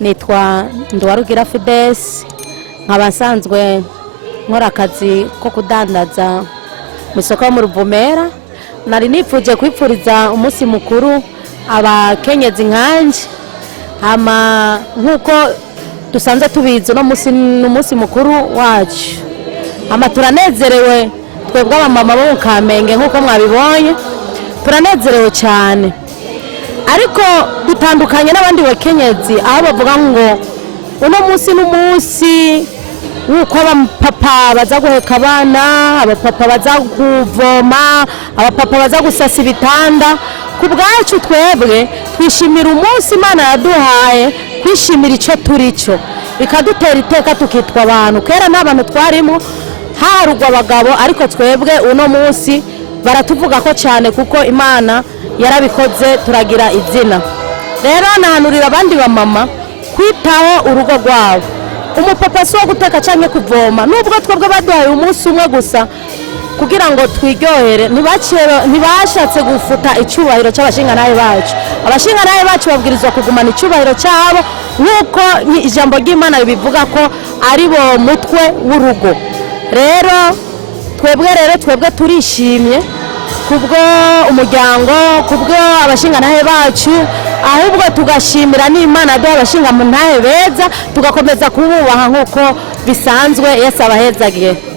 nitwa Nduwarugira Fides nkaba nsanzwe nkora akazi ko kudandaza mu isoko mu Ruvumera. Nari nipfuje kwipfuriza umunsi mukuru abakenyezi nkanje, hama nkuko dusanze tubizi no umunsi mukuru wacu, hama turanezerewe twebwe abamama bo mu Kamenge nkuko mwabibonye, turanezerewe cyane. Ariko dutandukanye n'abandi bakenyezi aho bavuga ngo uno munsi n'umunsi uko abapapa baza guheka abana, abapapa baza kuvoma, abapapa baza gusasa ibitanda. Ku bwacu twebwe twishimira umunsi Imana yaduhaye, kwishimira icyo turi cyo, bikadutera iteka tukitwa abantu. Kera n'abantu twarimo harugwa abagabo, ariko twebwe uno munsi baratuvuga ko cyane kuko Imana yarabikoze turagira izina. Rero nahanurira abandi bamama kwitaho urugo rwabo. Umupapa si wo guteka cyangwa kuvoma, nubwo twebwe baduhaye umunsi umwe gusa kugira ngo twiryohere, ntibashatse gufuta icyubahiro cy'abashingantahe bacu. Abashingantahe bacu babwirizwa kugumana icyubahiro cyabo nk'uko ijambo ry'Imana bivuga ko ari bo mutwe w'urugo. Rero twebwe turishimye kubwo umuryango, kubwo abashingantahe bacu, ahubwo tugashimira n'Imana yaduhaye abashingantahe beza, tugakomeza kububaha nk'uko bisanzwe. Yesu abahezagiye.